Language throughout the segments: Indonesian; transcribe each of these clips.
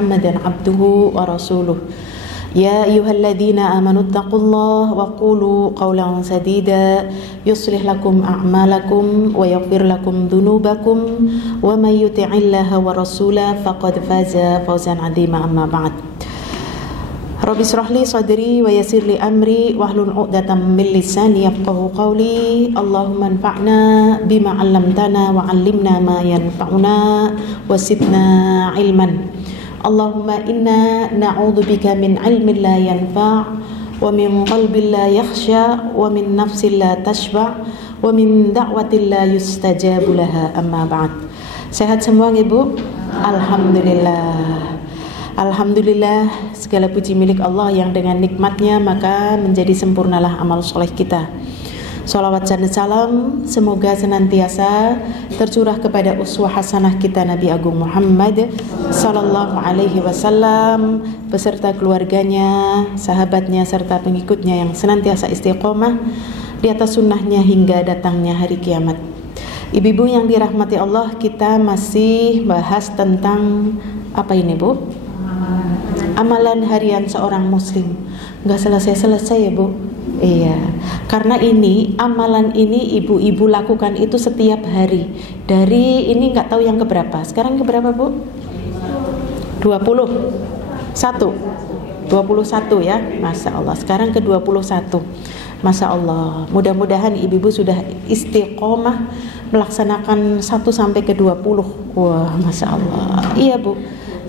Muhammadan abduhu wa rasuluh. Ya ayyuhalladzina amanu taqullaha wa qulu qawlan sadida yuslih lakum a'malakum wa yaghfir lakum dhunubakum wa may yuti'illaha wa rasulahu faqad faza fawzan 'azima. Amma ba'd. Rabbi shrah li sadri wa yassir li amri wahlul 'uqdatam min lisani yafqahu qawli. Allahumma anfa'na bima 'allamtana wa 'allimna ma yanfa'una wa zidna ilman. Allahumma inna na'udzubika min ilmin la yanfa' wa min qalbin la yakhsha wa min nafsin la tashba' wa min da'watin la yustajabu laha. Amma ba'd. Sehat semua Ibu? Alhamdulillah. Alhamdulillah, segala puji milik Allah yang dengan nikmatnya maka menjadi sempurnalah amal soleh kita. Salawat dan salam semoga senantiasa tercurah kepada uswah hasanah kita Nabi Agung Muhammad sallallahu alaihi wasallam beserta keluarganya, sahabatnya serta pengikutnya yang senantiasa istiqomah di atas sunnahnya hingga datangnya hari kiamat. Ibu-ibu yang dirahmati Allah, kita masih bahas tentang apa ini Bu? Amalan harian seorang muslim. Nggak selesai-selesai ya Bu? Iya, karena ini amalan ini ibu-ibu lakukan itu setiap hari. Dari ini nggak tahu yang keberapa. Sekarang keberapa Bu? 21 ya, Masya Allah. Sekarang ke 21. Masya Allah. Mudah-mudahan ibu-ibu sudah istiqomah melaksanakan 1 sampai ke 20. Wah, Masya Allah. Iya Bu.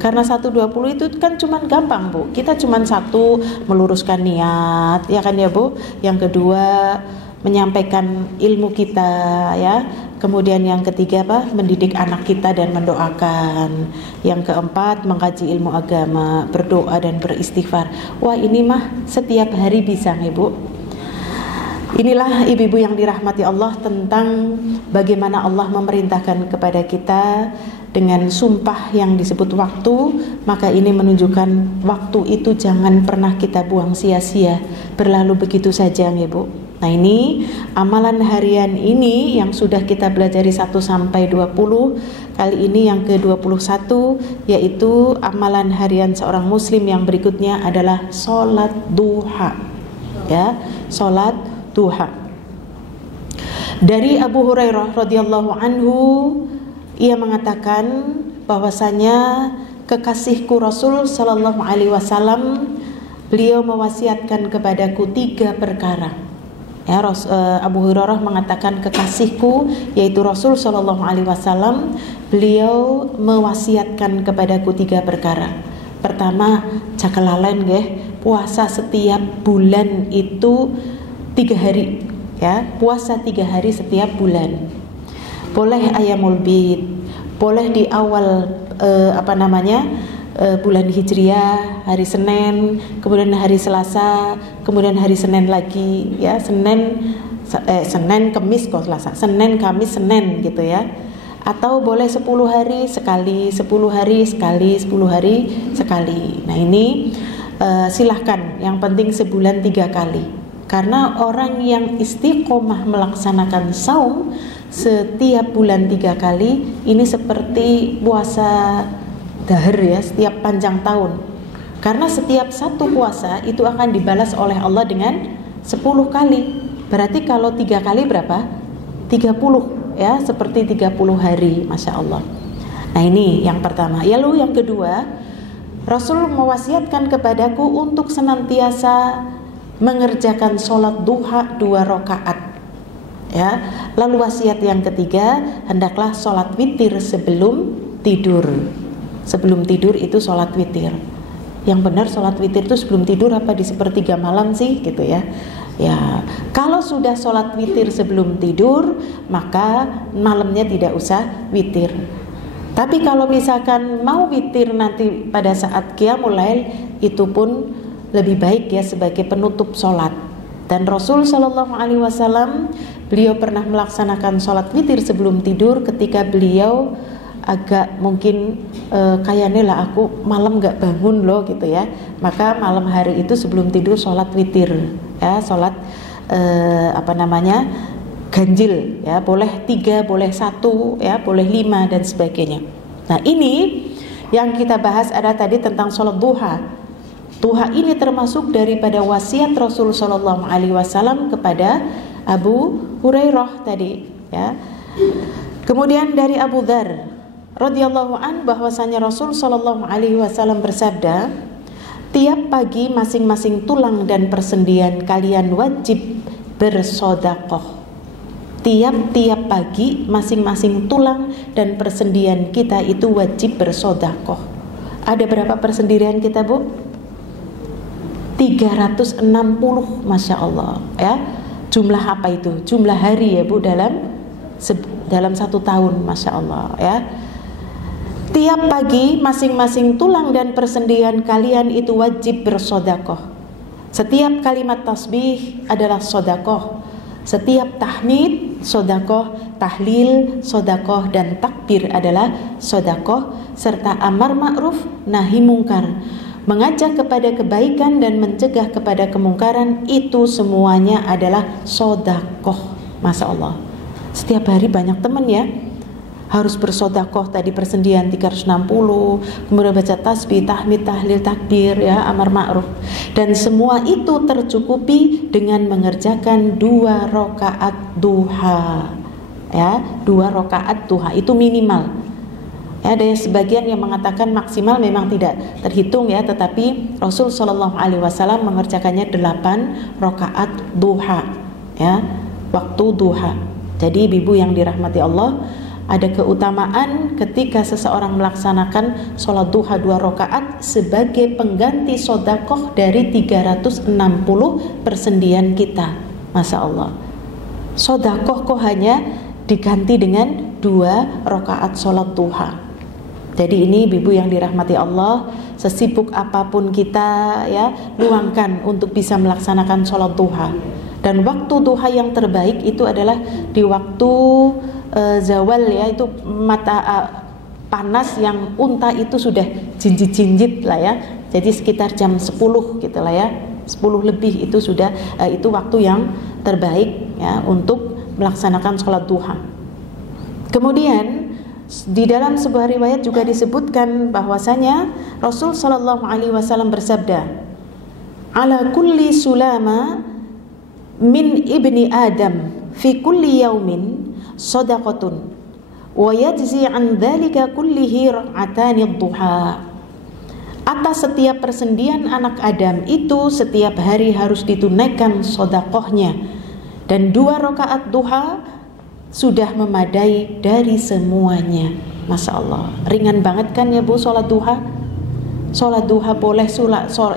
Karena 1-20 itu kan cuman gampang Bu. Kita cuman satu meluruskan niat, ya kan ya Bu. Yang kedua menyampaikan ilmu kita ya. Kemudian yang ketiga apa? Mendidik anak kita dan mendoakan. Yang keempat mengkaji ilmu agama, berdoa dan beristighfar. Wah, ini mah setiap hari bisa Ibu. Inilah ibu-ibu yang dirahmati Allah tentang bagaimana Allah memerintahkan kepada kita dengan sumpah yang disebut waktu, maka ini menunjukkan waktu itu jangan pernah kita buang sia-sia, berlalu begitu saja ya Bu. Nah ini amalan harian ini yang sudah kita pelajari 1 sampai 20, kali ini yang ke-21 yaitu amalan harian seorang muslim yang berikutnya adalah sholat duha. Ya, sholat duha. Dari Abu Hurairah radhiyallahu anhu, ia mengatakan bahwasanya kekasihku Rasul sallallahu alaihi wasallam, beliau mewasiatkan kepadaku 3 perkara. Ya, Abu Hurairah mengatakan kekasihku yaitu Rasul sallallahu alaihi wasallam, beliau mewasiatkan kepadaku 3 perkara. Pertama, jakalalen nggih, puasa setiap bulan itu 3 hari ya, puasa 3 hari setiap bulan. Boleh ayamul bid, boleh di awal bulan Hijriah, hari Senin, kemudian hari Selasa, kemudian hari Senin lagi ya, Senin, Kamis kok Selasa, Senin, Kamis, Senin gitu ya. Atau boleh 10 hari sekali, 10 hari sekali, 10 hari sekali. Nah ini silahkan, yang penting sebulan 3 kali. Karena orang yang istiqomah melaksanakan saum setiap bulan 3 kali, ini seperti puasa dahar ya, setiap panjang tahun. Karena setiap satu puasa itu akan dibalas oleh Allah dengan 10 kali. Berarti kalau 3 kali berapa? 30 ya, seperti 30 hari, Masya Allah. Nah ini yang pertama. Lalu yang kedua, Rasul mewasiatkan kepadaku untuk senantiasa mengerjakan sholat duha 2 rakaat ya. Lalu wasiat yang ketiga, hendaklah sholat witir sebelum tidur. Sebelum tidur itu sholat witir. Yang benar sholat witir itu sebelum tidur apa di sepertiga malam sih gitu ya. Ya, kalau sudah sholat witir sebelum tidur, maka malamnya tidak usah witir. Tapi kalau misalkan mau witir nanti pada saat qiyamul lail, itu pun lebih baik ya sebagai penutup sholat. Dan Rasul Shallallahu Alaihi Wasallam, beliau pernah melaksanakan sholat witir sebelum tidur ketika beliau agak mungkin kayaknya lah aku malam gak bangun loh gitu ya. Maka malam hari itu sebelum tidur sholat witir ya, sholat ganjil ya, boleh 3, boleh 1 ya, boleh 5 dan sebagainya. Nah ini Yang kita bahas ada tadi tentang sholat duha. Duha ini termasuk daripada wasiat Rasul Shallallahu Alaihi Wasallam kepada Abu Hurairah tadi, ya. Kemudian dari Abu Dzar radhiyallahu an bahwasanya Rasul Shallallahu Alaihi Wasallam bersabda, tiap pagi masing-masing tulang dan persendian kalian wajib bersedekah. Tiap-tiap pagi masing-masing tulang dan persendian kita itu wajib bersedekah. Ada berapa persendian kita, Bu? 360, Masya Allah, ya. Jumlah apa itu? Jumlah hari ya, Bu, dalam satu tahun, Masya Allah, ya. Tiap pagi masing-masing tulang dan persendian kalian itu wajib bersedekah. Setiap kalimat tasbih adalah sedekah. Setiap tahmid sedekah, tahlil sedekah, dan takbir adalah sedekah, serta amar ma'ruf nahi mungkar, mengajak kepada kebaikan dan mencegah kepada kemungkaran, itu semuanya adalah sedekah. Masya Allah, setiap hari banyak teman ya harus bersedekah. Tadi persendian 360, kemudian baca tasbih, tahmid, tahlil, takbir, ya, amar ma'ruf, dan semua itu tercukupi dengan mengerjakan 2 rakaat duha, ya. 2 rakaat duha itu minimal, ya. Ada sebagian yang mengatakan maksimal, memang tidak terhitung ya, tetapi Rasul Shallallahu Alaihi Wasallam mengerjakannya 8 rakaat duha, ya, waktu duha. Jadi ibu yang dirahmati Allah, ada keutamaan ketika seseorang melaksanakan sholat duha 2 rakaat sebagai pengganti sedekah dari 360 persendian kita. Masya Allah, sedekah kok hanya diganti dengan 2 rakaat sholat duha. Jadi ini ibu yang dirahmati Allah, sesibuk apapun kita, ya, luangkan untuk bisa melaksanakan sholat duha. Dan waktu duha yang terbaik itu adalah di waktu zawal, ya, itu mata panas yang unta itu sudah jinjit-jinjit lah ya. Jadi sekitar jam 10 gitu lah ya, 10 lebih itu sudah itu waktu yang terbaik ya untuk melaksanakan sholat duha. Kemudian di dalam sebuah riwayat juga disebutkan bahwasanya Rasul Shallallahu Alaihi Wasallam bersabda, ala kulli sulama min ibni Adam fi kulli yaumin sadaqatun wa yajzi an dzalika kullihi rak'atani duha. Atas setiap persendian anak Adam itu setiap hari harus ditunaikan sedekahnya, dan 2 rakaat duha sudah memadai dari semuanya. Masya Allah, ringan banget kan ya Bu sholat duha? Sholat duha boleh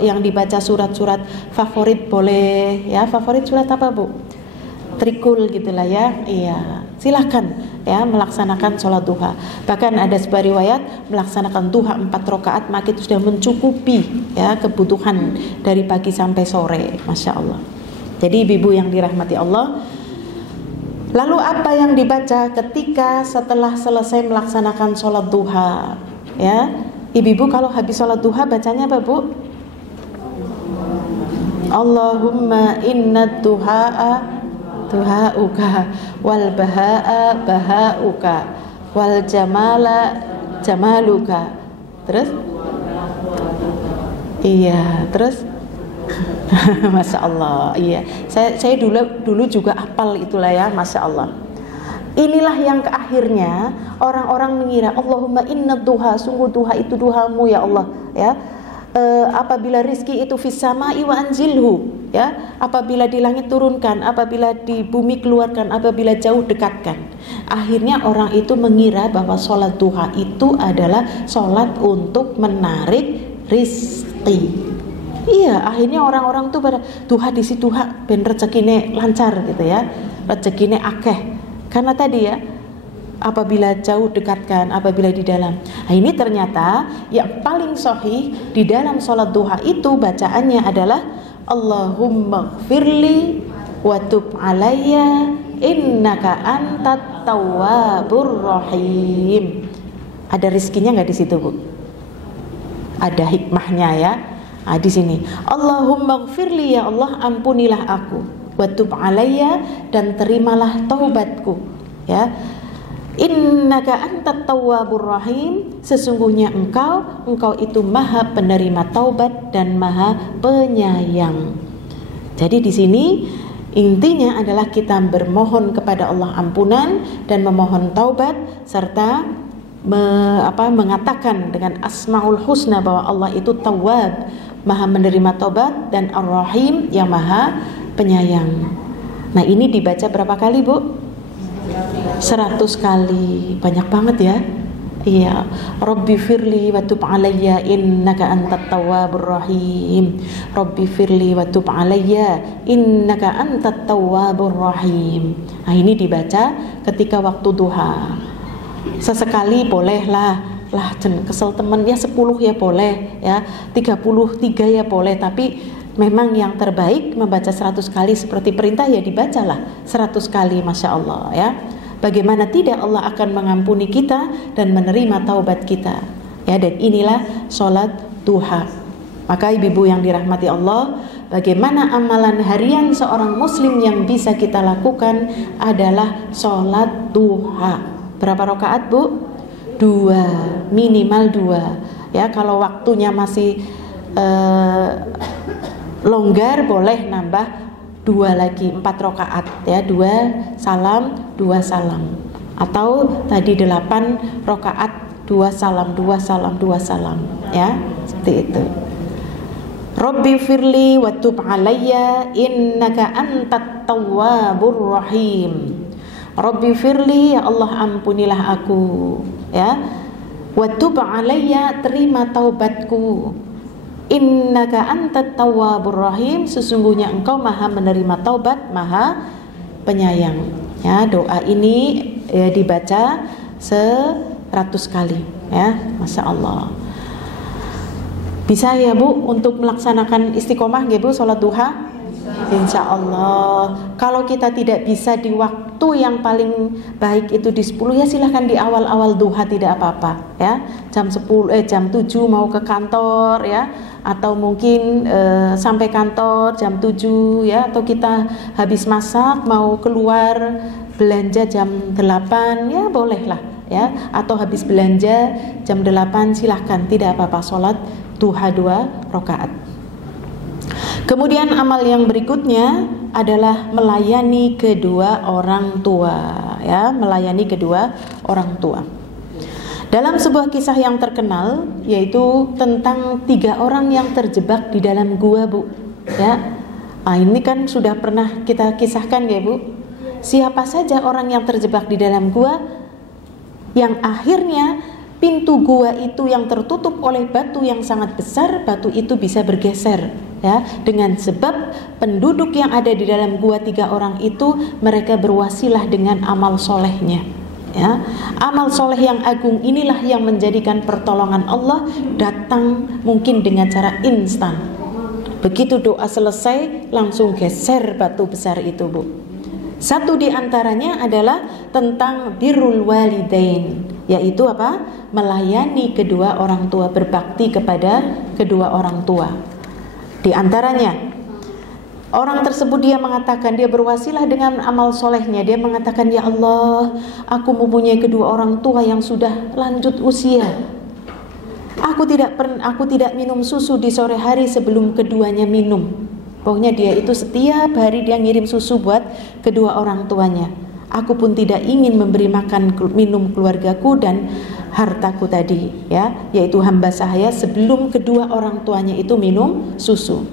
yang dibaca surat-surat favorit boleh ya. Favorit surat apa Bu? Trikul gitulah ya. Iya, silahkan ya melaksanakan sholat duha. Bahkan ada sebuah riwayat melaksanakan duha 4 rakaat maka itu sudah mencukupi ya kebutuhan dari pagi sampai sore. Masya Allah. Jadi ibu yang dirahmati Allah, lalu apa yang dibaca ketika setelah selesai melaksanakan sholat duha? Ya, ibu-ibu kalau habis sholat duha bacanya apa Bu? Allahumma inna duha'a duha'uka wal baha'a baha'uka wal jamala jamaluka. Terus? Iya, terus? Masya Allah, iya. Saya dulu juga hafal itulah ya, Masya Allah. Inilah yang akhirnya orang-orang mengira Allahumma inna duha, sungguh duha itu duhamu ya Allah, ya. Apabila rizki itu fis sama'i wa anzilhu, ya, apabila di langit turunkan, apabila di bumi keluarkan, apabila jauh dekatkan. Akhirnya orang itu mengira bahwa sholat duha itu adalah sholat untuk menarik rizki. Iya, akhirnya orang-orang tuh pada duha disi duha ben rezekine lancar gitu ya, rezekine akeh. Karena tadi ya, apabila jauh dekatkan, apabila di dalam. Nah, ini ternyata yang paling sahih di dalam sholat duha itu bacaannya adalah Allahumma gfirli wa tub alayya innaka antat tawwabur rahim. Ada rizkinya nggak di situ Bu? Ada hikmahnya ya. Nah, di sini Allahumma gfirli, ya Allah ampunilah aku, wa tub alayya, dan terimalah taubatku, ya. Innaka antat tawwabur rahim, sesungguhnya engkau itu maha penerima taubat dan maha penyayang. Jadi di sini intinya adalah kita bermohon kepada Allah ampunan dan memohon taubat serta mengatakan dengan asmaul husna bahwa Allah itu Tawwab, maha menerima taubat, dan Ar-Rahim yang maha penyayang. Nah, ini dibaca berapa kali, Bu? 100 kali. Banyak banget ya. Iya. Rabbi firli wa tub alayya innaka antat tawwabur rahim. Rabbi firli wa tub alayya innaka antat tawwabur rahim. Nah, ini dibaca ketika waktu duha. Sesekali bolehlah kesel temen ya 10 ya boleh ya, 33 ya boleh, tapi memang yang terbaik membaca 100 kali seperti perintah ya dibacalah 100 kali, Masya Allah ya. Bagaimana tidak Allah akan mengampuni kita dan menerima taubat kita ya. Dan inilah sholat duha. Maka ibu-ibu yang dirahmati Allah, bagaimana amalan harian seorang muslim yang bisa kita lakukan adalah sholat duha. Berapa rakaat, Bu? 2, minimal 2 ya. Kalau waktunya masih longgar boleh nambah 2 lagi, 4 rakaat ya, 2 salam 2 salam, atau tadi 8 rakaat 2 salam 2 salam 2 salam ya, seperti itu. Rabbi firli wa tub alayya innaka antat tawwabur rahim. Rabbi firli, ya Allah ampunilah aku ya. Wa tub alayya, terima taubatku. Innaka antat tawwabur rahim, sesungguhnya engkau maha menerima taubat, maha penyayang ya. Doa ini ya, dibaca 100 kali ya. Masya Allah. Bisa ya, Bu, untuk melaksanakan istiqomah nggih, Bu, sholat duha? Insya Allah. Kalau kita tidak bisa di waktu yang paling baik itu di 10 ya silahkan di awal-awal duha, tidak apa-apa ya. Jam 7 mau ke kantor ya, atau mungkin sampai kantor jam 7 ya, atau kita habis masak mau keluar belanja jam 8 ya bolehlah ya, atau habis belanja jam 8 silahkan, tidak apa-apa sholat duha 2 rakaat. Kemudian amal yang berikutnya adalah melayani kedua orang tua ya, melayani kedua orang tua. Dalam sebuah kisah yang terkenal, yaitu tentang 3 orang yang terjebak di dalam gua, Bu ya. Nah, ini kan sudah pernah kita kisahkan ya, Bu. Siapa saja orang yang terjebak di dalam gua yang akhirnya pintu gua itu yang tertutup oleh batu yang sangat besar, batu itu bisa bergeser ya, dengan sebab penduduk yang ada di dalam gua 3 orang itu mereka berwasilah dengan amal solehnya ya. Amal soleh yang agung inilah yang menjadikan pertolongan Allah datang mungkin dengan cara instan. Begitu doa selesai langsung geser batu besar itu, Bu. Satu di antaranya adalah tentang birrul walidain, yaitu apa? Melayani kedua orang tua, berbakti kepada kedua orang tua. Di antaranya orang tersebut dia mengatakan, dia berwasilah dengan amal solehnya. Dia mengatakan, ya Allah, aku mempunyai kedua orang tua yang sudah lanjut usia. Aku tidak minum susu di sore hari sebelum keduanya minum. Pokoknya dia itu setiap hari dia ngirim susu buat kedua orang tuanya. Aku pun tidak ingin memberi makan minum keluargaku dan hartaku tadi ya, yaitu hamba sahaya sebelum kedua orang tuanya itu minum susu.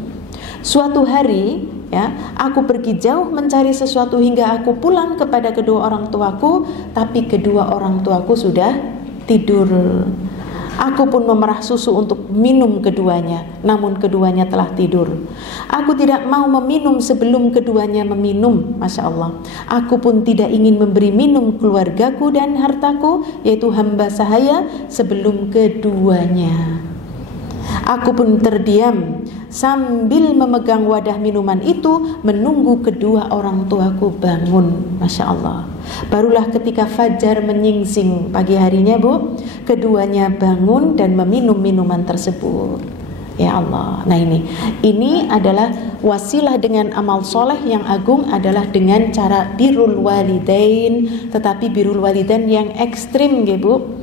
Suatu hari ya, aku pergi jauh mencari sesuatu hingga aku pulang kepada kedua orang tuaku, tapi kedua orang tuaku sudah tidur. Aku pun memerah susu untuk minum keduanya, namun keduanya telah tidur. Aku tidak mau meminum sebelum keduanya meminum, Masya Allah. Aku pun tidak ingin memberi minum keluargaku dan hartaku, yaitu hamba sahaya, sebelum keduanya. Aku pun terdiam sambil memegang wadah minuman itu, menunggu kedua orang tuaku bangun. Masya Allah. Barulah ketika fajar menyingsing pagi harinya, Bu, keduanya bangun dan meminum minuman tersebut. Ya Allah. Nah, ini adalah wasilah dengan amal soleh yang agung, adalah dengan cara birrul walidain, tetapi birrul walidain yang ekstrim, ya Bu.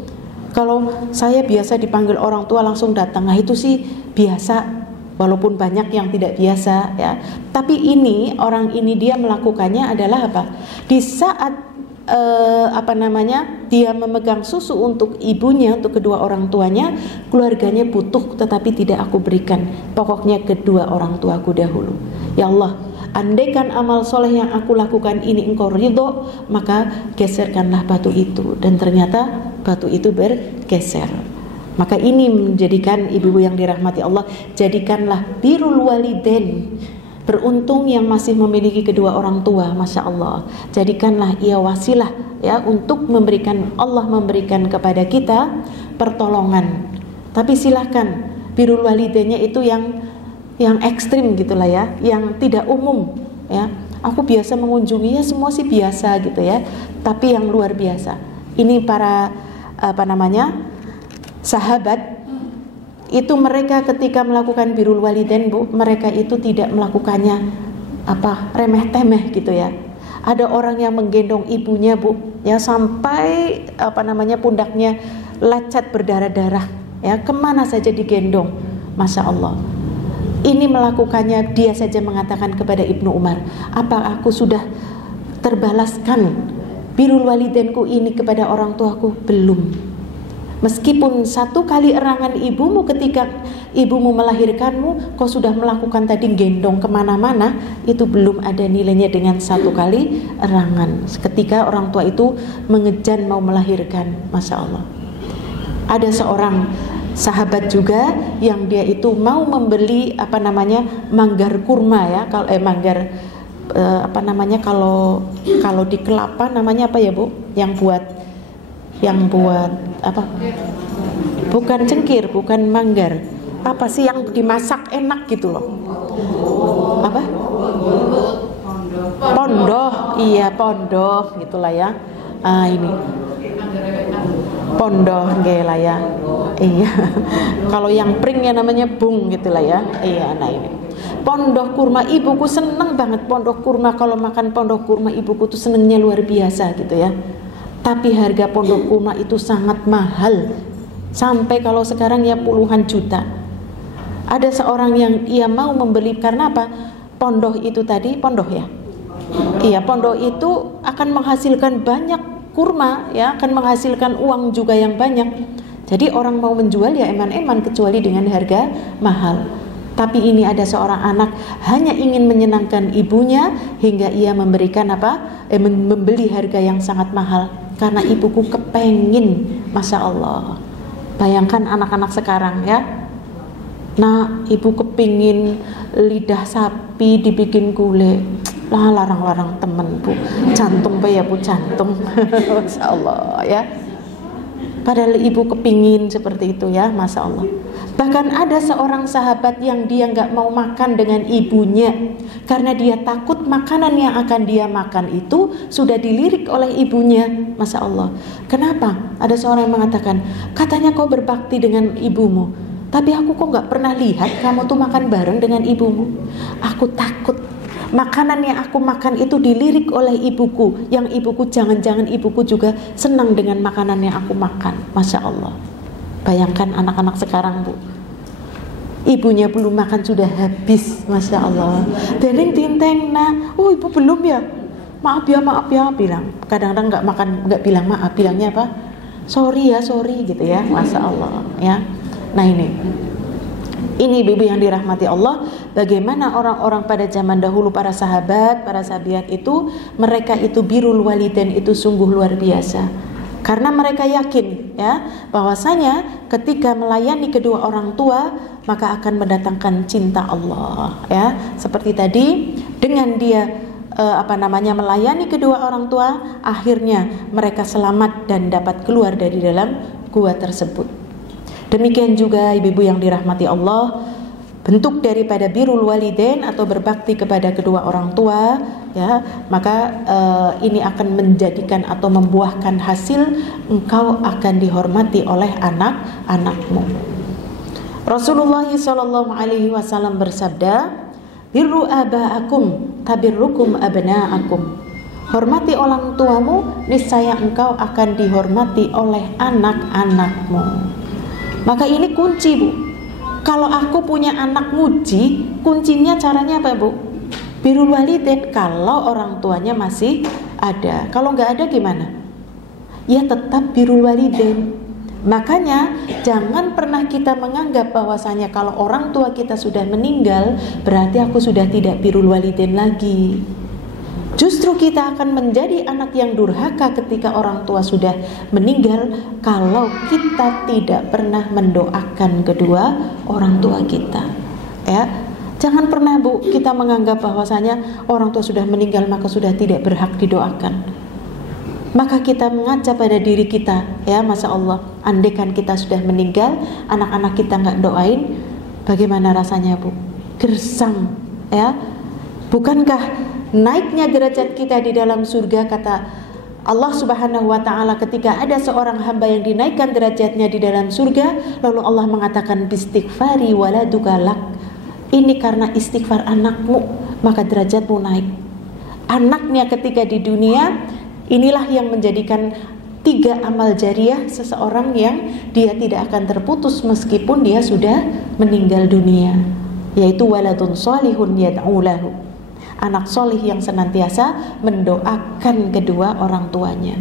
Kalau saya biasa dipanggil orang tua langsung datang, nah itu sih biasa, walaupun banyak yang tidak biasa ya. Tapi ini orang ini dia melakukannya adalah apa? Di saat dia memegang susu untuk ibunya, untuk kedua orang tuanya, keluarganya butuh tetapi tidak aku berikan, pokoknya kedua orang tuaku dahulu. Ya Allah, andaikan amal soleh yang aku lakukan ini engkau ridho, maka geserkanlah batu itu. Dan ternyata batu itu bergeser. Maka ini menjadikan ibu-ibu yang dirahmati Allah, jadikanlah birrul walidain. Beruntung yang masih memiliki kedua orang tua, Masya Allah. Jadikanlah ia wasilah ya untuk Allah memberikan kepada kita pertolongan. Tapi silahkan birrul walidainnya itu yang ekstrim gitulah ya, yang tidak umum ya. Aku biasa mengunjungi, ya semua sih biasa gitu ya. Tapi yang luar biasa. Ini para sahabat itu, mereka ketika melakukan birrul walidain, Bu, mereka itu tidak melakukannya remeh-temeh gitu ya. Ada orang yang menggendong ibunya, Bu, ya sampai pundaknya lecet berdarah-darah ya, kemana saja digendong. Masya Allah. Ini melakukannya, dia saja mengatakan kepada Ibnu Umar, apa aku sudah terbalaskan birrul walidainku ini kepada orang tuaku? Belum. Meskipun satu kali erangan ibumu ketika ibumu melahirkanmu, kau sudah melakukan tadi gendong kemana-mana, itu belum ada nilainya dengan satu kali erangan ketika orang tua itu mengejan mau melahirkan. Masya Allah. Ada seorang sahabat juga yang dia itu mau membeli manggar kurma ya, kalau di kelapa namanya apa ya, Bu? Yang buat apa? Bukan cengkir, bukan manggar. Apa sih yang dimasak enak gitu loh? Apa? Pondoh. Iya, pondoh gitulah ya. Ini. Pondoh nggih lah ya. Iya. Kalau yang pring ya namanya bung gitulah ya. Iya, nah ini. Pondoh kurma, ibuku seneng banget pondoh kurma. Kalau makan pondoh kurma ibuku tuh senengnya luar biasa gitu ya. Tapi harga pondok kurma itu sangat mahal, sampai kalau sekarang ya puluhan juta. Ada seorang yang ia mau membeli karena apa? Pondoh itu tadi, pondoh ya. Iya, pondoh itu akan menghasilkan banyak kurma ya, akan menghasilkan uang juga yang banyak. Jadi orang mau menjual ya eman-eman, kecuali dengan harga mahal. Tapi ini ada seorang anak hanya ingin menyenangkan ibunya hingga ia memberikan membeli harga yang sangat mahal. Karena ibuku kepengin, Masya Allah. Bayangkan anak-anak sekarang ya. Nah, ibu kepingin lidah sapi dibikin gulai. Lah larang-larang temen, Bu. Jantung ya, Bu, jantung. Masya Allah ya. Padahal ibu kepingin seperti itu ya, Masya Allah. Bahkan ada seorang sahabat yang dia gak mau makan dengan ibunya karena dia takut makanan yang akan dia makan itu sudah dilirik oleh ibunya. Masya Allah. Kenapa? Ada seorang yang mengatakan, katanya kau berbakti dengan ibumu, tapi aku kok gak pernah lihat kamu tuh makan bareng dengan ibumu. Aku takut makanan yang aku makan itu dilirik oleh ibuku, yang ibuku jangan-jangan ibuku juga senang dengan makanan yang aku makan. Masya Allah. Bayangkan anak-anak sekarang, Bu, ibunya belum makan sudah habis. Masya Allah. Dening tinteng nah, oh ibu belum ya, maaf ya bilang. Kadang-kadang nggak bilang maaf, bilangnya apa? Sorry gitu ya. Masya Allah ya. Nah ini ibu yang dirahmati Allah, bagaimana orang-orang pada zaman dahulu, para sahabat itu, mereka itu birrul walidain itu sungguh luar biasa. Karena mereka yakin ya bahwasanya ketika melayani kedua orang tua maka akan mendatangkan cinta Allah ya. Seperti tadi dengan dia melayani kedua orang tua, akhirnya mereka selamat dan dapat keluar dari dalam gua tersebut. Demikian juga ibu-ibu yang dirahmati Allah, bentuk daripada birrul walidain atau berbakti kepada kedua orang tua ya, maka ini akan menjadikan atau membuahkan hasil engkau akan dihormati oleh anak-anakmu. Rasulullah SAW bersabda, birru aba'akum tabirrukum abna'akum Hormati orang tuamu, niscaya engkau akan dihormati oleh anak-anakmu. Maka ini kunci, Bu. Kalau aku punya anak muji, kuncinya caranya apa, Bu? Birrul walidain kalau orang tuanya masih ada. Kalau nggak ada gimana? Ya tetap birrul walidain. Makanya jangan pernah kita menganggap bahwasanya kalau orang tua kita sudah meninggal berarti aku sudah tidak birrul walidain lagi. Justru kita akan menjadi anak yang durhaka ketika orang tua sudah meninggal kalau kita tidak pernah mendoakan kedua orang tua kita. Ya, jangan pernah, Bu, kita menganggap bahwasanya orang tua sudah meninggal maka sudah tidak berhak didoakan. Maka kita mengaca pada diri kita, ya, Masya Allah, andaikan kita sudah meninggal, anak-anak kita nggak doain, bagaimana rasanya, Bu? Gersang, ya. Bukankah naiknya derajat kita di dalam surga, kata Allah Subhanahu wa ta'ala, ketika ada seorang hamba yang dinaikkan derajatnya di dalam surga, lalu Allah mengatakan bistighfari waladuka lak, ini karena istighfar anakmu maka derajatmu naik. Anaknya ketika di dunia, inilah yang menjadikan 3 amal jariah seseorang yang dia tidak akan terputus meskipun dia sudah meninggal dunia, yaitu waladun sholihun yad'u lahu, anak solih yang senantiasa mendoakan kedua orang tuanya.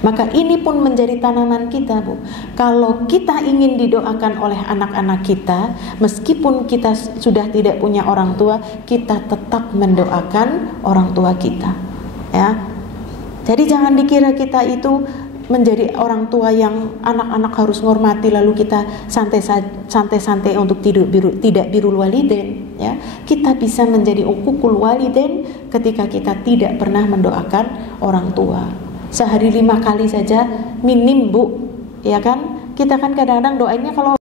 Maka ini pun menjadi tanaman kita, Bu. Kalau kita ingin didoakan oleh anak-anak kita, meskipun kita sudah tidak punya orang tua, kita tetap mendoakan orang tua kita, ya. Jadi jangan dikira kita itu menjadi orang tua yang anak-anak harus menghormati lalu kita santai-santai untuk tidak birrul walidain, ya. Kita bisa menjadi uququl walidain ketika kita tidak pernah mendoakan orang tua. Sehari 5 kali saja minim, Bu, ya kan? Kita kan kadang-kadang doanya kalau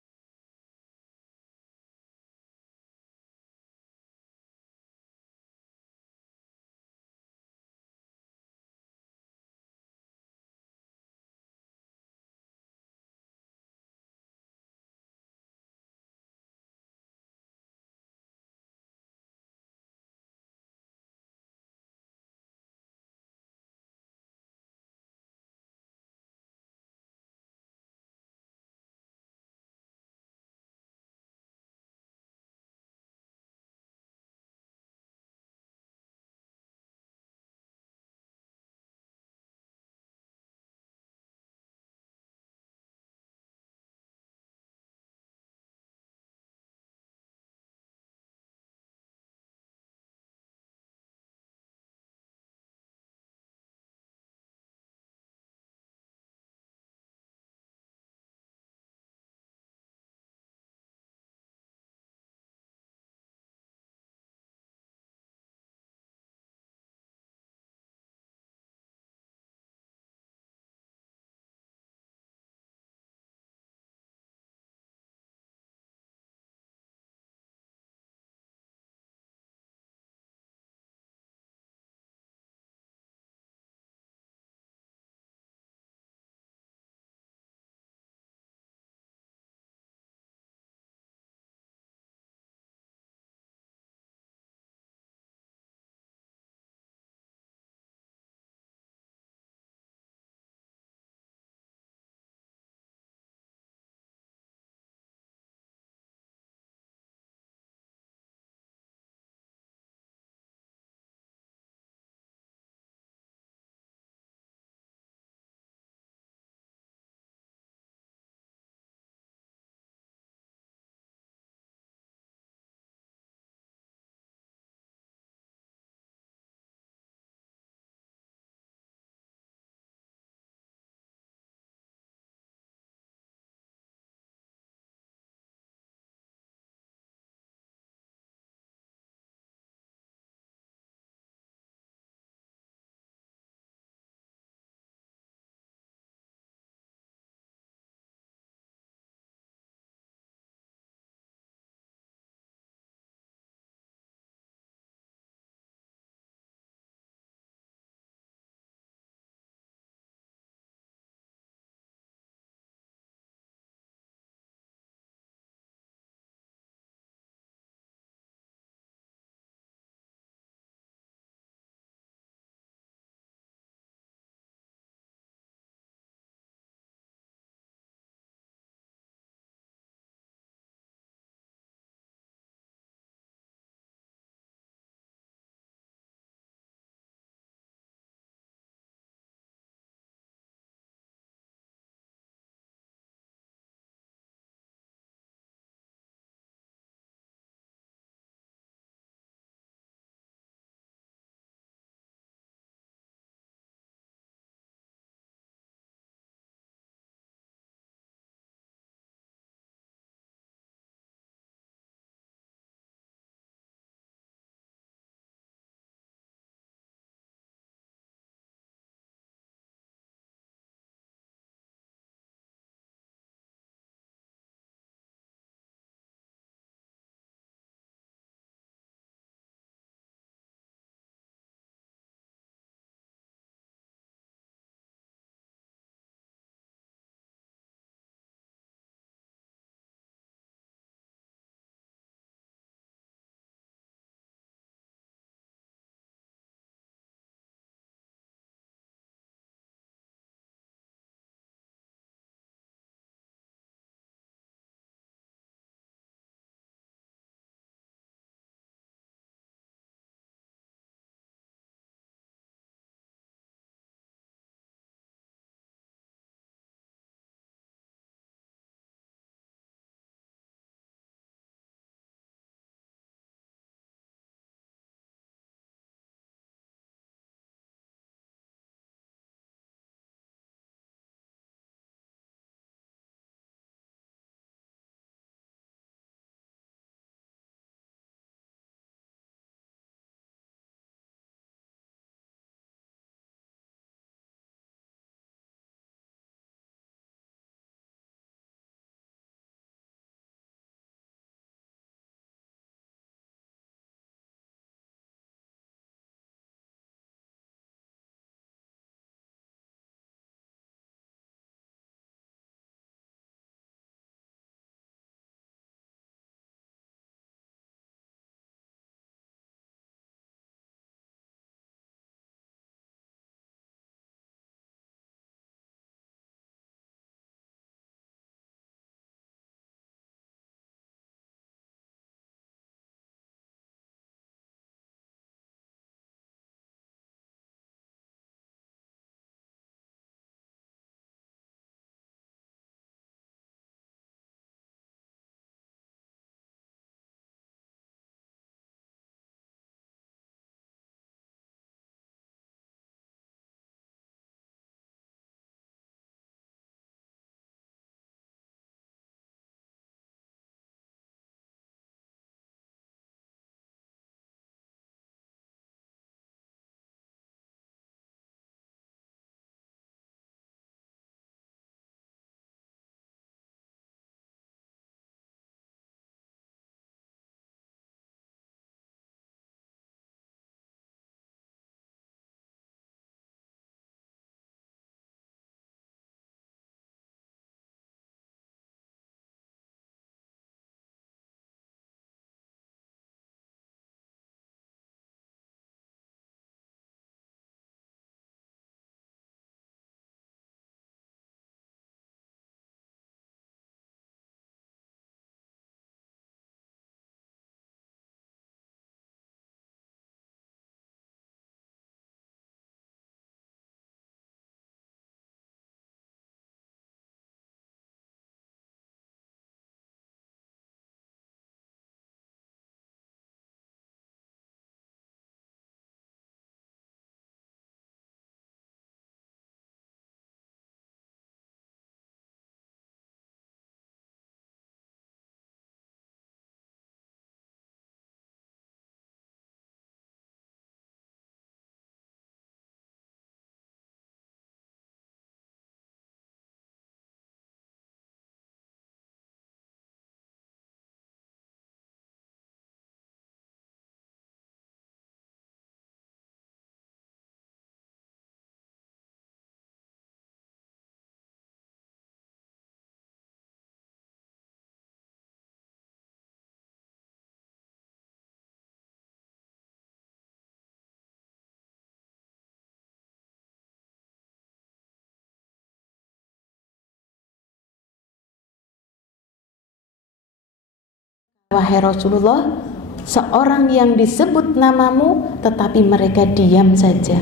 wahai Rasulullah, seorang yang disebut namamu tetapi mereka diam saja.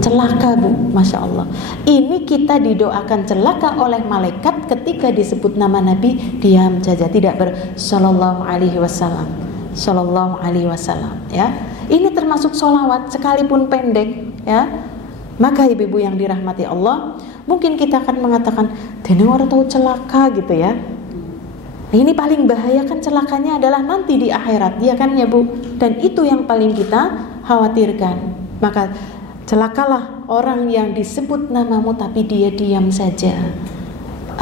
Celaka Bu, Masya Allah. Ini kita didoakan celaka oleh malaikat ketika disebut nama Nabi, diam saja, tidak sallallahu alaihi wasallam, sallallahu alaihi wasallam, ya. Ini termasuk sholawat sekalipun pendek, ya. Maka ibu-ibu yang dirahmati Allah, mungkin kita akan mengatakan, "Dene orang tahu celaka," gitu ya. Ini paling bahaya kan, celakanya adalah nanti di akhirat, ya kan ya Bu? Dan itu yang paling kita khawatirkan. Maka celakalah orang yang disebut namamu tapi dia diam saja.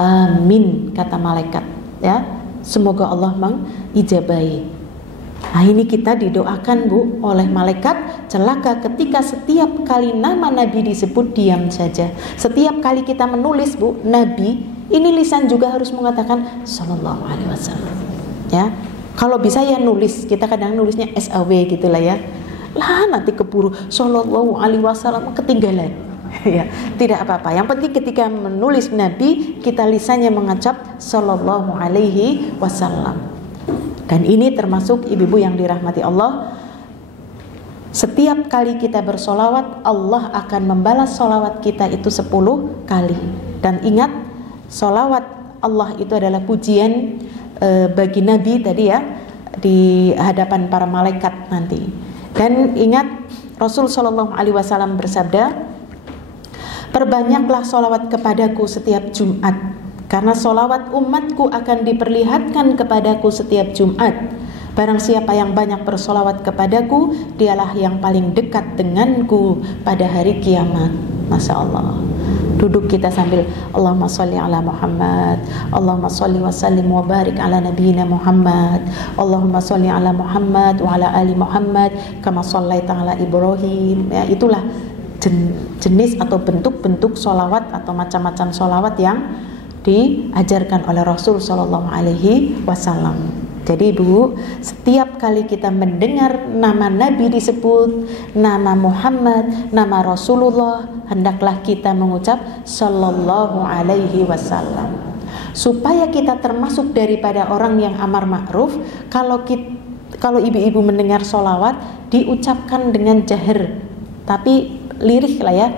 Amin, kata malaikat, ya. Semoga Allah mengijabahi. Nah, ini kita didoakan Bu oleh malaikat, celaka ketika setiap kali nama Nabi disebut diam saja. Setiap kali kita menulis Bu, Nabi, ini lisan juga harus mengatakan sallallahu alaihi wasallam. Ya. Kalau bisa ya nulis, kita kadang nulisnya SAW gitulah ya. Lah nanti keburu sallallahu alaihi wasallam ketinggalan. Ya, tidak apa-apa. Yang penting ketika menulis Nabi, kita lisannya mengucap sallallahu alaihi wasallam. Dan ini termasuk ibu-ibu yang dirahmati Allah. Setiap kali kita bersolawat, Allah akan membalas solawat kita itu 10 kali. Dan ingat, solawat Allah itu adalah pujian bagi Nabi tadi ya, di hadapan para malaikat nanti. Dan ingat, Rasul Shallallahu Alaihi Wasallam bersabda, perbanyaklah solawat kepadaku setiap Jumat, karena solawat umatku akan diperlihatkan kepadaku setiap Jumat. Barang siapa yang banyak bersolawat kepadaku, dialah yang paling dekat denganku pada hari kiamat. Masya Allah. Duduk kita sambil Allahumma sholli ala Muhammad, Allahumma sholli wa sallim wa barik ala nabiyina Muhammad, Allahumma sholli ala Muhammad wa ala ali Muhammad kama shallaita ala Ibrahim. Ya, itulah jenis atau bentuk-bentuk sholawat atau macam-macam sholawat yang diajarkan oleh Rasul Shallallahu Alaihi Wasallam. Jadi Bu, setiap kali kita mendengar nama Nabi disebut, nama Muhammad, nama Rasulullah, hendaklah kita mengucap Sallallahu Alaihi Wasallam. Supaya kita termasuk daripada orang yang amar ma'ruf, kalau ibu-ibu mendengar sholawat, diucapkan dengan jahar, tapi lirih lah ya.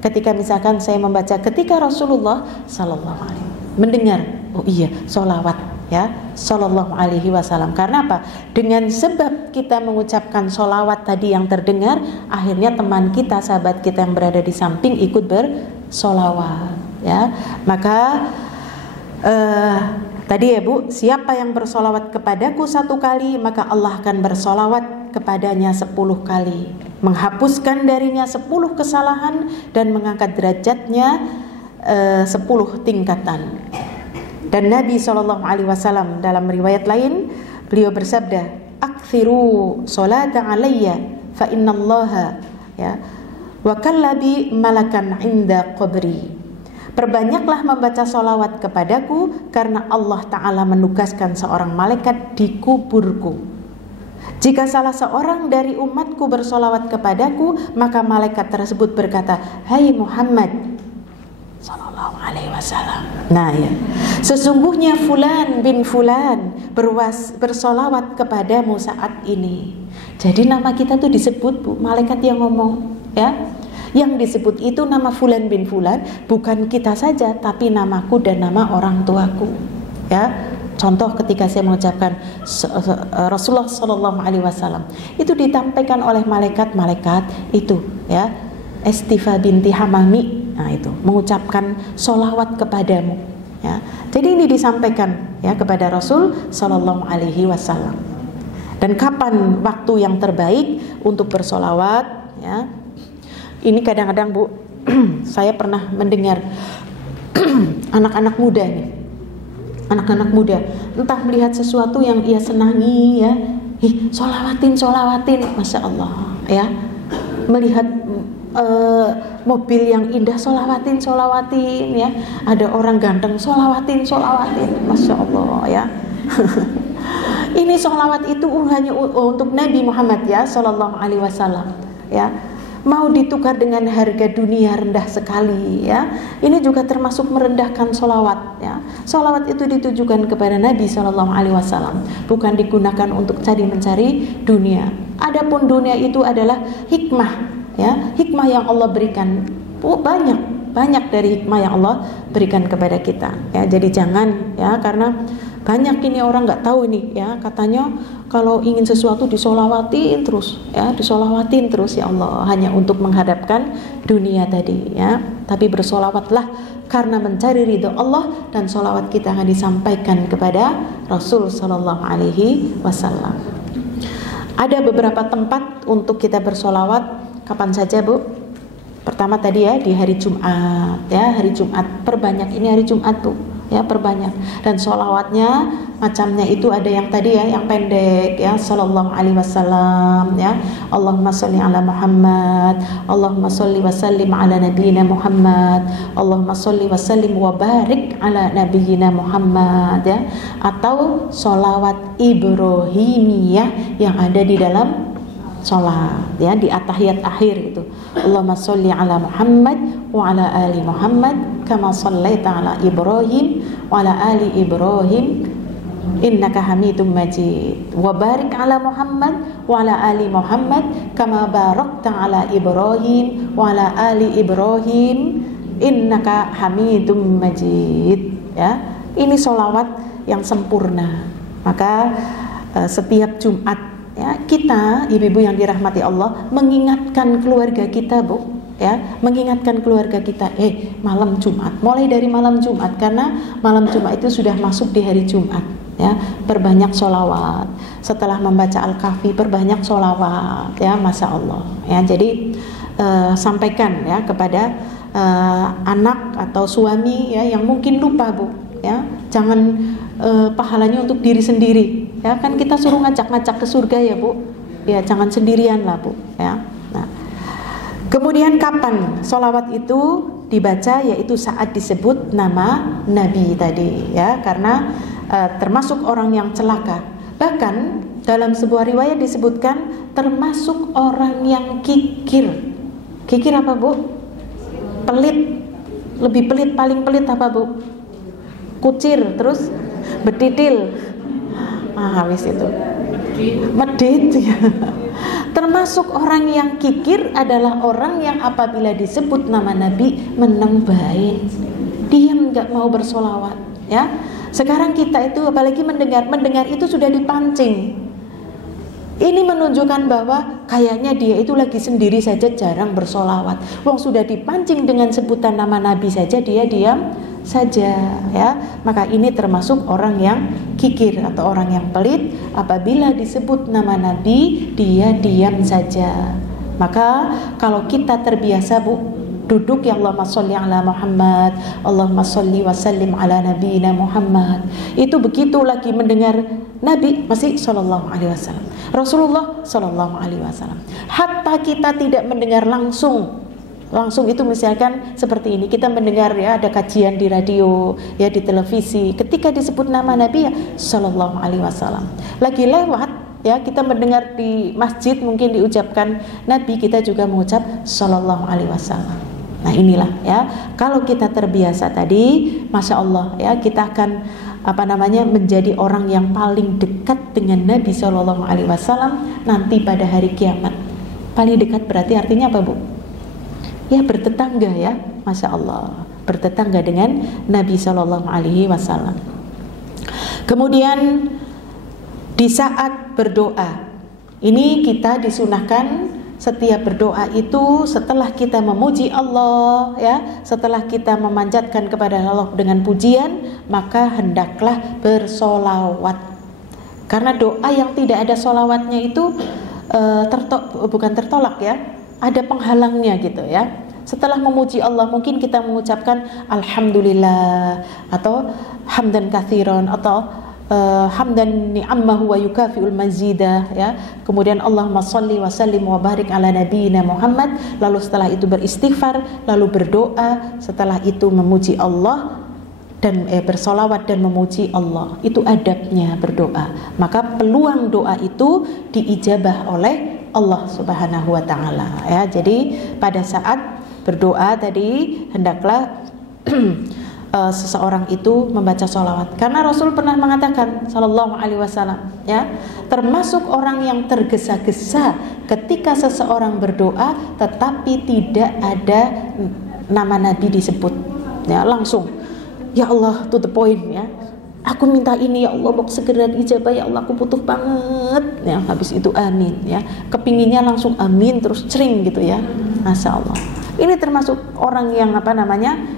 Ketika misalkan saya membaca, ketika Rasulullah Sallallahu Alaihi mendengar, oh iya sholawat ya, Sallallahu Alaihi Wasallam. Karena apa? Dengan sebab kita mengucapkan sholawat tadi yang terdengar, akhirnya teman kita, sahabat kita yang berada di samping ikut bersolawat ya. Maka tadi ya Bu, siapa yang bersolawat kepadaku 1 kali, maka Allah akan bersolawat kepadanya 10 kali, menghapuskan darinya 10 kesalahan dan mengangkat derajatnya 10 tingkatan. Dan Nabi SAW dalam riwayat lain, beliau bersabda, aktsiru sholata alayya fa innallaha ya wa kallabi malakan inda qabri. Perbanyaklah membaca sholawat kepadaku, karena Allah Ta'ala menugaskan seorang malaikat di kuburku. Jika salah seorang dari umatku bersolawat kepadaku, maka malaikat tersebut berkata, hai Muhammad Sallallahu Alaihi Wasallam. Nah ya, sesungguhnya Fulan bin Fulan bersolawat kepadamu saat ini. Jadi nama kita tuh disebut Bu, malaikat yang ngomong ya. Yang disebut itu nama Fulan bin Fulan, bukan kita saja, tapi namaku dan nama orang tuaku ya. Contoh ketika saya mengucapkan Rasulullah Sallallahu Alaihi Wasallam, itu ditampaikan oleh malaikat itu ya, Estifa binti Hamami. Nah itu mengucapkan sholawat kepadamu ya. Jadi ini disampaikan ya kepada Rasul Sallallahu Alaihi Wasallam. Dan kapan waktu yang terbaik untuk bersolawat ya? Ini kadang-kadang Bu, saya pernah mendengar anak-anak muda nih, anak-anak muda entah melihat sesuatu yang ia senangi ya, sholawatin, Masya Allah ya, melihat mobil yang indah sholawatin ya, ada orang ganteng sholawatin, Masya Allah ya. Ini sholawat itu hanya untuk Nabi Muhammad ya Sallallahu Alaihi Wasallam ya. mau ditukar dengan harga dunia rendah sekali, ya. Ini juga termasuk merendahkan sholawat, ya. Sholawat itu ditujukan kepada Nabi SAW, bukan digunakan untuk mencari dunia. Adapun dunia itu adalah hikmah, ya, hikmah yang Allah berikan. Banyak dari hikmah yang Allah berikan kepada kita, ya. Jadi jangan, ya, karena banyak ini orang nggak tahu ini, ya, katanya kalau ingin sesuatu disolawatin terus, ya, disolawatin terus, ya Allah, hanya untuk menghadapkan dunia tadi, ya. Tapi bersolawatlah karena mencari ridho Allah, dan solawat kita akan disampaikan kepada Rasul Sallallahu Alaihi Wasallam. Ada beberapa tempat untuk kita bersolawat. Kapan saja, Bu? Pertama tadi, ya, di hari Jumat, ya, hari Jumat, perbanyak ini hari Jumat tuh, ya, perbanyak. Dan sholawatnya macamnya itu ada yang tadi, ya, yang pendek, ya, Sallallahu Alaihi Wasallam, ya, Allahumma sholli ala Muhammad, Allahumma sholli wa sallim ala nabiyyina Muhammad, Allahumma sholli wa sallim wa barik ala nabiyyina Muhammad, ya, atau sholawat Ibrahimiyah yang ada di dalam sholat, ya, di at-tahiyat akhir itu. Allahumma sholli ala Muhammad wa ala ali Muhammad kama shallaita ala Ibrahim wa ala ali Ibrahim innaka Hamidum Majid, wa barik ala Muhammad wa ala ali Muhammad kama barakta ala Ibrahim wa ala ali Ibrahim innaka Hamidum Majid, ya. Ini sholawat yang sempurna. Maka setiap Jumat, ya, kita ibu-ibu yang dirahmati Allah mengingatkan keluarga kita, Bu, ya, mengingatkan keluarga kita, malam Jumat, mulai dari malam Jumat, karena malam Jumat itu sudah masuk di hari Jumat, ya, perbanyak sholawat. Setelah membaca Al-Kahfi, perbanyak sholawat, ya, Masya Allah, ya. Jadi sampaikan, ya, kepada anak atau suami, ya, yang mungkin lupa, Bu, ya, jangan pahalanya untuk diri sendiri, ya, kan kita suruh ngajak-ngajak ke surga, ya, Bu, ya, jangan sendirian lah, Bu, ya. Nah, kemudian kapan sholawat itu dibaca, yaitu saat disebut nama Nabi tadi, ya, karena termasuk orang yang celaka. Bahkan dalam sebuah riwayat disebutkan termasuk orang yang kikir. Kikir apa, Bu? Pelit. Lebih pelit, paling pelit apa, Bu? Kucir, terus betitil, habis itu medit, ya. Termasuk orang yang kikir adalah orang yang apabila disebut nama Nabi menengbain, diam, nggak mau bersolawat, ya. Sekarang kita itu apalagi mendengar itu sudah dipancing. Ini menunjukkan bahwa kayaknya dia itu lagi sendiri saja, jarang bersolawat. Wong sudah dipancing dengan sebutan nama Nabi saja, dia diam saja, ya. Maka ini termasuk orang yang kikir atau orang yang pelit. Apabila disebut nama Nabi, dia diam saja. Maka kalau kita terbiasa, Bu, duduk, ya, Allahumma sholli ala Muhammad, Allahumma sholli wa sallim ala nabiyyina Muhammad, itu begitu lagi mendengar Nabi masih sallallahu alaihi wasallam, Rasulullah sallallahu alaihi wasallam. Hatta kita tidak mendengar langsung itu misalkan seperti ini, kita mendengar, ya, ada kajian di radio, ya, di televisi, ketika disebut nama Nabi, ya, sallallahu alaihi wasallam. Lagi lewat, ya, kita mendengar di masjid mungkin diucapkan Nabi, kita juga mengucap sallallahu alaihi wasallam. Nah, inilah, ya, kalau kita terbiasa tadi, Masya Allah, ya, kita akan menjadi orang yang paling dekat dengan Nabi Shallallahu Alaihi Wasallam nanti pada hari kiamat. Paling dekat berarti artinya apa, Bu? Ya, bertetangga, ya, Masya Allah, bertetangga dengan Nabi Shallallahu Alaihi Wasallam. Kemudian di saat berdoa, ini kita disunahkan setiap berdoa itu setelah kita memuji Allah, ya, setelah kita memanjatkan kepada Allah dengan pujian, maka hendaklah bersolawat. Karena doa yang tidak ada solawatnya itu bukan tertolak, ya, ada penghalangnya gitu, ya. Setelah memuji Allah mungkin kita mengucapkan alhamdulillah atau hamdan katsiran atau hamdan ni'ammahu wa yukafi'ul mazidah, ya. Kemudian Allahumma sholli wa sallim wa barik ala nabiyyina Muhammad, lalu setelah itu beristighfar, lalu berdoa, setelah itu memuji Allah dan bersolawat dan memuji Allah. Itu adabnya berdoa. Maka peluang doa itu diijabah oleh Allah Subhanahu wa taala ya. Jadi pada saat berdoa tadi hendaklah seseorang itu membaca sholawat, karena Rasul pernah mengatakan sallallahu alaihi wasallam ya, termasuk orang yang tergesa-gesa ketika seseorang berdoa tetapi tidak ada nama Nabi disebut ya, langsung ya Allah to the point ya, aku minta ini ya Allah, mau segera dijabah ya Allah, aku butuh banget ya, habis itu amin ya, kepinginnya langsung amin terus cering gitu ya, masya Allah. Ini termasuk orang yang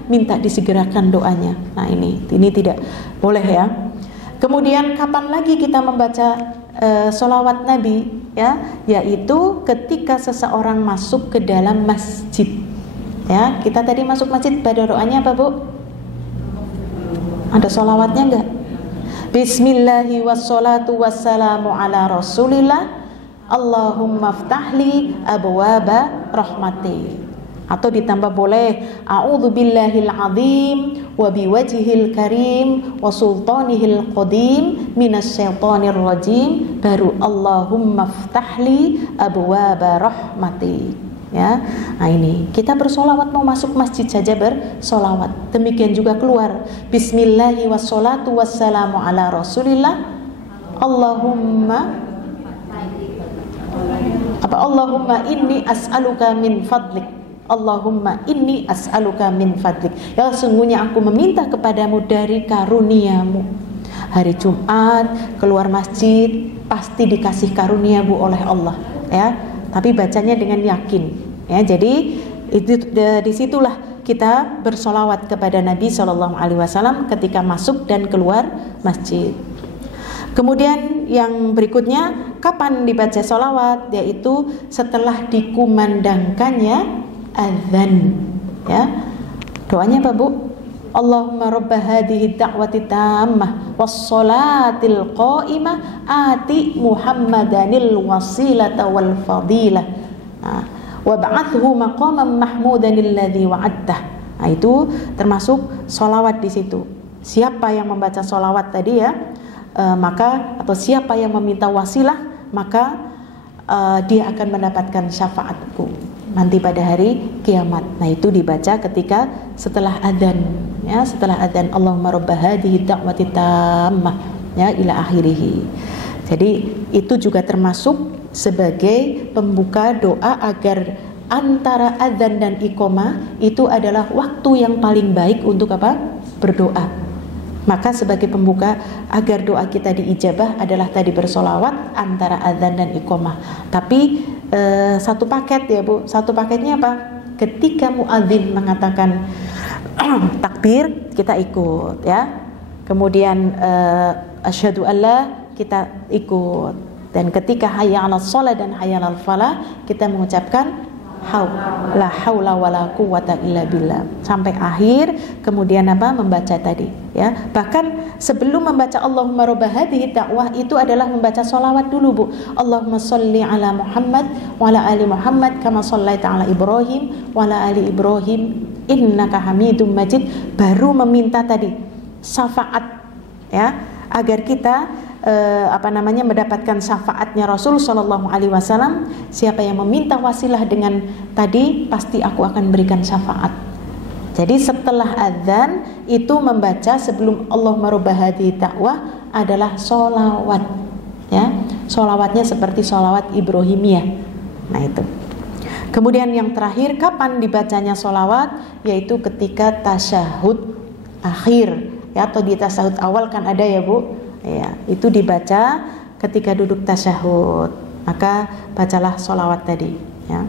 minta disegerakan doanya. Nah ini tidak boleh ya. Kemudian kapan lagi kita membaca sholawat Nabi ya, yaitu ketika seseorang masuk ke dalam masjid ya. Kita tadi masuk masjid pada doanya apa Bu? Ada sholawatnya enggak? Bismillahi wassalatu wassalamu ala rasulillah, Allahumma ftahli abwaba rahmati. Atau ditambah boleh a'udzubillahil azim wa biwajhil karim wa sultanihil qadim minasyaitonir rajim, baru Allahumma ftahli abwaba rahmati ya. Nah ini kita bersolawat, mau masuk masjid saja bersolawat, demikian juga keluar bismillahi wassalatu wassalamu ala rasulillah, Allahumma inni as'aluka min fadlik, Allahumma inni as'aluka min fadlik, ya sungguhnya aku meminta kepadamu dari karuniamu. Hari Jumat keluar masjid pasti dikasih karunia Bu oleh Allah ya, tapi bacanya dengan yakin ya. Jadi itu disitulah kita bersolawat kepada Nabi SAW ketika masuk dan keluar masjid. Kemudian yang berikutnya kapan dibaca solawat, yaitu setelah dikumandangkannya azan ya. Doanya apa Bu? Allahumma rabba hadhihi da'wati tammah wassalatil qa'imah ati muhammadanil wasilata wal fadilah wab'athhu maqaman mahmudanil ladzi wa'adtah. Nah itu termasuk solawat di situ. Siapa yang membaca solawat tadi ya, maka atau siapa yang meminta wasilah, maka dia akan mendapatkan syafaatku nanti pada hari kiamat. Nah itu dibaca ketika setelah adzan ya, setelah adzan Allahumma rabba hadhihi da'wati tammah ya ila akhirih. Jadi itu juga termasuk sebagai pembuka doa, agar antara adzan dan iqamah itu adalah waktu yang paling baik untuk apa? Berdoa. Maka sebagai pembuka agar doa kita diijabah adalah tadi bersolawat antara adzan dan iqamah. Tapi satu paket ya Bu, satu paketnya apa? Ketika muadzin mengatakan takbir kita ikut ya. Kemudian asyhadu alla kita ikut. Dan ketika hayya 'alas shalah dan hayya 'alal falah kita mengucapkan la haula wala quwwata illa billah sampai akhir. Kemudian apa? Membaca tadi ya. Bahkan sebelum membaca Allahumma rabba hadhihi da'wah itu adalah membaca sholawat dulu Bu. Allahumma sholli ala Muhammad wa ala ali Muhammad kama shallaita ala Ibrahim wa ala ali Ibrahim innaka Hamidum Majid, baru meminta tadi syafaat ya, agar kita mendapatkan syafaatnya Rasul Shallallahu Alaihi Wasallam. Siapa yang meminta wasilah dengan tadi, pasti aku akan berikan syafaat. Jadi setelah adzan itu membaca sebelum Allahumma rabba hadhihi da'wah adalah sholawat ya. Sholawatnya seperti sholawat Ibrahimiyah. Nah itu. Kemudian yang terakhir kapan dibacanya sholawat, yaitu ketika tasyahud akhir ya, atau di tasyahud awal kan ada ya Bu ya, itu dibaca ketika duduk tasyahud, maka bacalah sholawat tadi ya.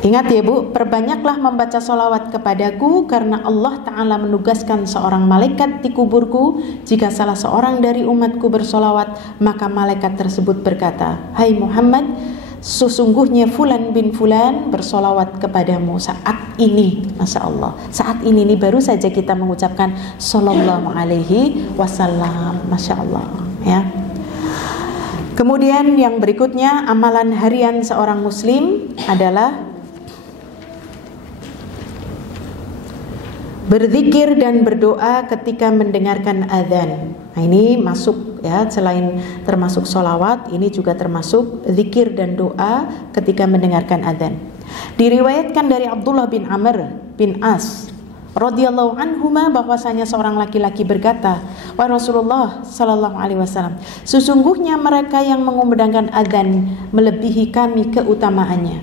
Ingat ya Bu, perbanyaklah membaca sholawat kepadaku, karena Allah Ta'ala menugaskan seorang malaikat di kuburku. Jika salah seorang dari umatku bersolawat, maka malaikat tersebut berkata, hai Muhammad, sesungguhnya fulan bin fulan bersolawat kepadamu saat ini. Masya Allah, saat ini nih baru saja kita mengucapkan sallallahu alaihi wasallam. Masya Allah ya. Kemudian yang berikutnya, amalan harian seorang muslim adalah berzikir dan berdoa ketika mendengarkan adzan. Nah, ini masuk ya, selain termasuk sholawat, ini juga termasuk zikir dan doa ketika mendengarkan adzan. Diriwayatkan dari Abdullah bin Amr bin As radhiyallahu anhuma bahwasanya seorang laki-laki berkata, "Wahai Rasulullah sallallahu alaihi wasallam, sesungguhnya mereka yang mengumandangkan adzan melebihi kami keutamaannya."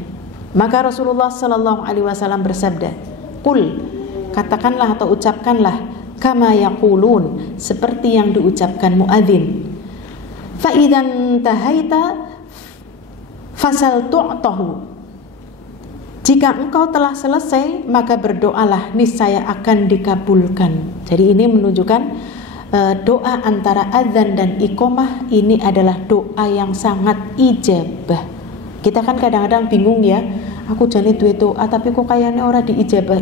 Maka Rasulullah sallallahu alaihi wasallam bersabda, "Qul," katakanlah atau ucapkanlah, kama yaqulun, seperti yang diucapkan muadzin. Fa idzan tahaita fasal tu'tahu, jika engkau telah selesai maka berdoalah, niscaya akan dikabulkan. Jadi ini menunjukkan doa antara azan dan iqamah ini adalah doa yang sangat ijabah. Kita kan kadang-kadang bingung ya, aku jane duwe doa tapi kok kayaknya orang diijabah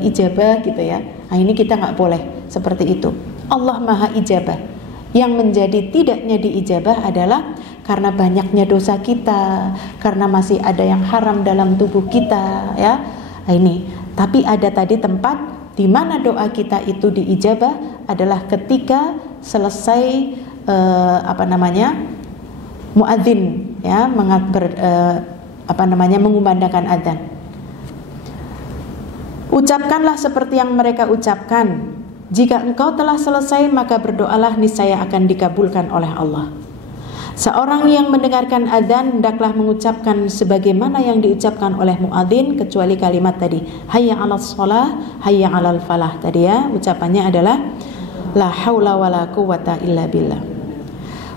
gitu ya. Nah, ini kita nggak boleh seperti itu. Allah Maha Ijabah. Yang menjadi tidaknya diijabah adalah karena banyaknya dosa kita, karena masih ada yang haram dalam tubuh kita ya. Nah, ini. Tapi ada tadi tempat di mana doa kita itu diijabah adalah ketika selesai muadzin ya mengumandangkan adzan. Ucapkanlah seperti yang mereka ucapkan. Jika engkau telah selesai maka berdoalah, niscaya akan dikabulkan oleh Allah. Seorang yang mendengarkan adzan hendaklah mengucapkan sebagaimana yang diucapkan oleh muadzin, kecuali kalimat tadi, hayya 'alas shalah, hayya 'alal falah. Tadi ya, ucapannya adalah la haula wala quwata illa billah.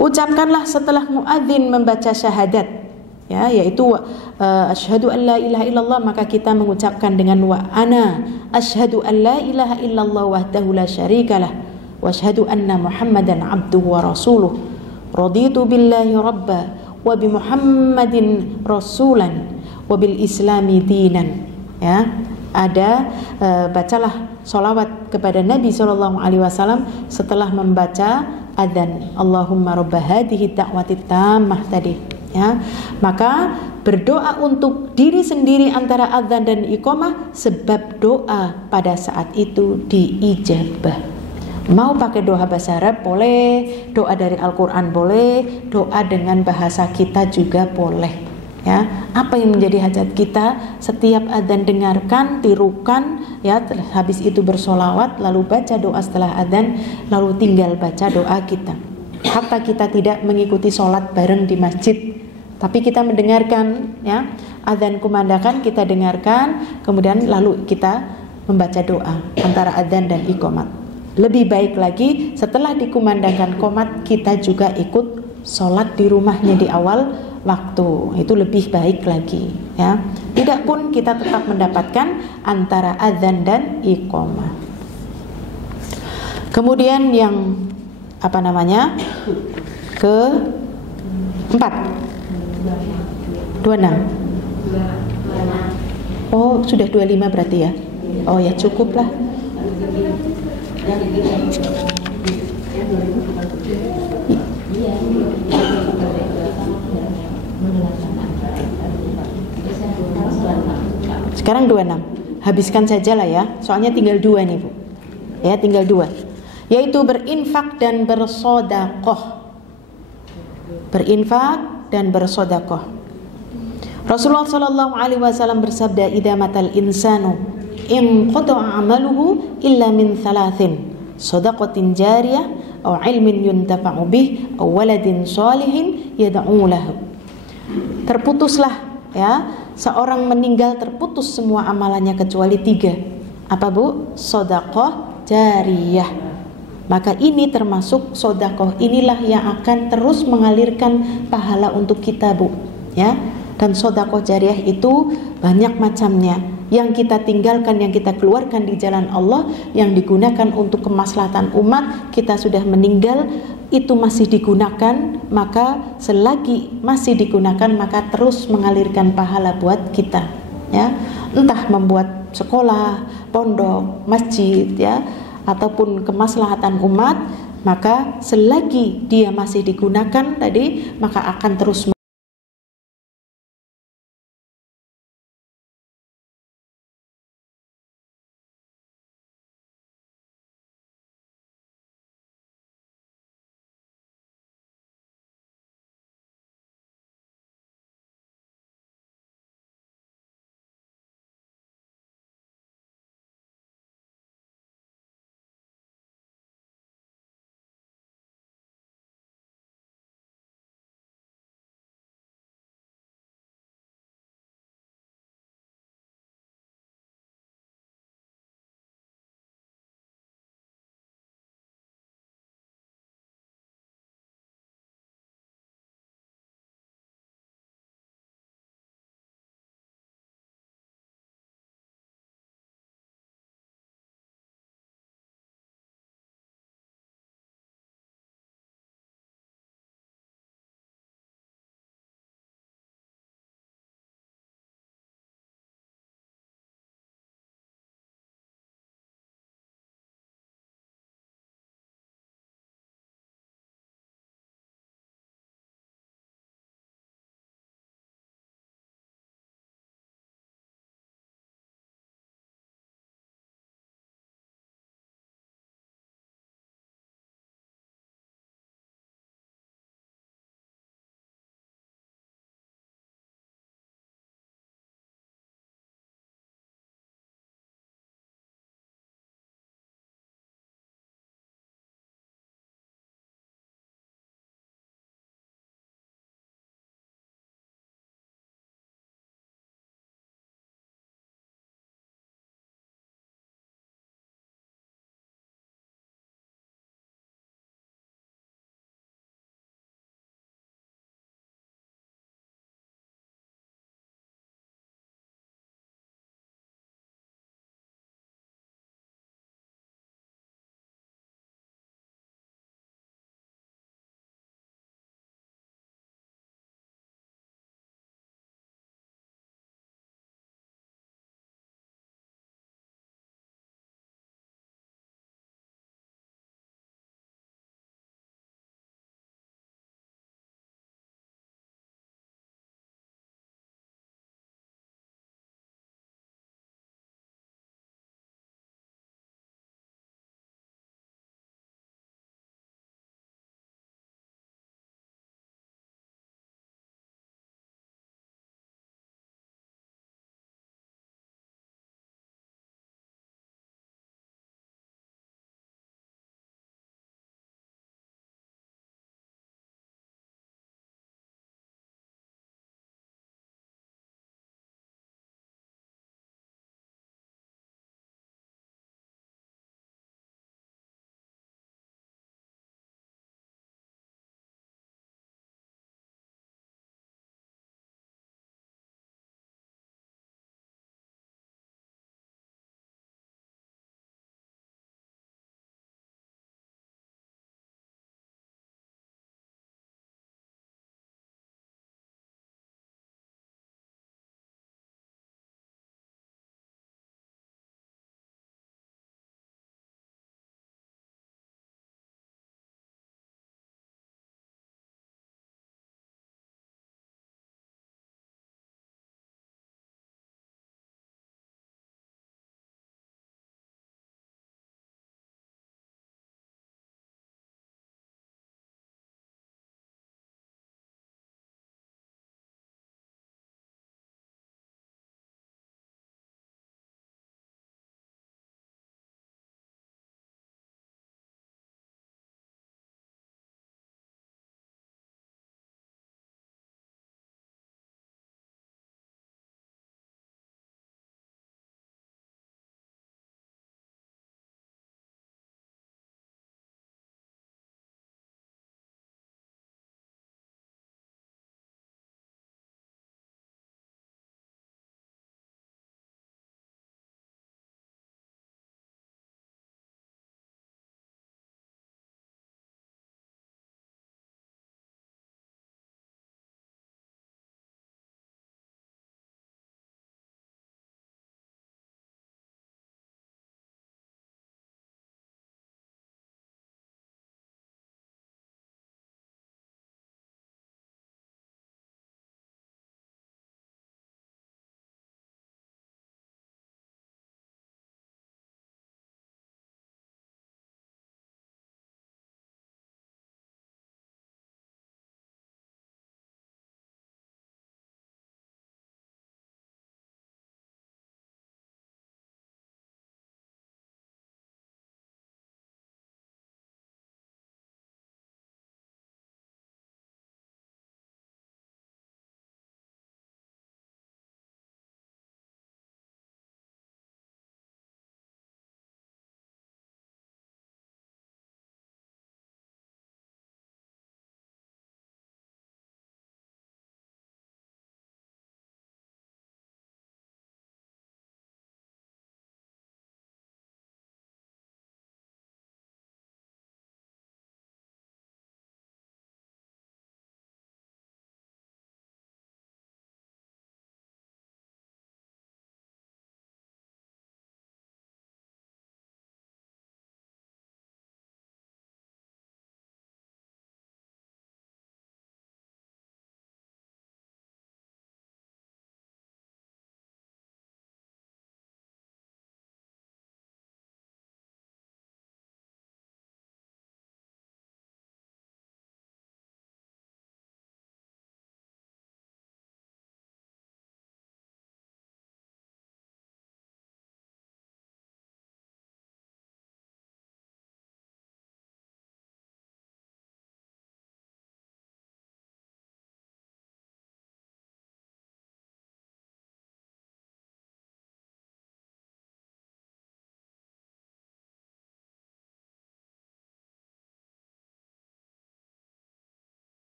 Ucapkanlah setelah muadzin membaca syahadat ya, yaitu asyhadu an la ilaha illallah, maka kita mengucapkan dengan wa ana asyhadu an la ilaha illallah wahdahu la syarikalah wa asyhadu anna muhammadan abduhu wa rasuluh raditu billahi rabba wa bi muhammadin rasulan wa bil islami dinan. Ya, ada bacalah sholawat kepada Nabi SAW setelah membaca adzan, Allahumma rabba hadhihi da'wati tammah tadi ya. Maka berdoa untuk diri sendiri antara adzan dan iqamah, sebab doa pada saat itu diijabah. Mau pakai doa bahasa Arab boleh, doa dari Al-Quran boleh, doa dengan bahasa kita juga boleh ya. Apa yang menjadi hajat kita, setiap adzan dengarkan, tirukan ya, habis itu bersolawat, lalu baca doa setelah adzan, lalu tinggal baca doa kita. Hatta kita tidak mengikuti sholat bareng di masjid, tapi kita mendengarkan ya, adzan kumandangkan kita dengarkan, kemudian lalu kita membaca doa antara adzan dan iqamat. Lebih baik lagi setelah dikumandangkan qomat kita juga ikut sholat di rumahnya di awal waktu, itu lebih baik lagi ya. Tidak pun kita tetap mendapatkan antara adzan dan iqamah. Kemudian yang ke-4 26. Oh, sudah 25 berarti ya. Oh ya, cukup lah. Sekarang 26. Habiskan saja lah ya. Soalnya tinggal 2 nih, Bu. Ya, tinggal 2. Yaitu berinfak dan bersedekah. Berinfak dan bersedekah. Rasulullah sallallahu alaihi wasallam bersabda, "Idza matal insanu in qata'a 'amaluhu illa min thalathin, shadaqatin jariyah aw 'ilmin yuntafa'u bih aw waladin shalihin yad'u lahu." Terputuslah ya, seorang meninggal terputus semua amalannya kecuali 3. Apa, Bu? Shadaqah jariyah. Maka ini termasuk sedekah, inilah yang akan terus mengalirkan pahala untuk kita, Bu ya. Dan sedekah jariyah itu banyak macamnya. Yang kita tinggalkan, yang kita keluarkan di jalan Allah, yang digunakan untuk kemaslahatan umat, kita sudah meninggal, itu masih digunakan, maka selagi masih digunakan maka terus mengalirkan pahala buat kita ya. Entah membuat sekolah, pondok, masjid ya, ataupun kemaslahatan umat, maka selagi dia masih digunakan tadi, maka akan terus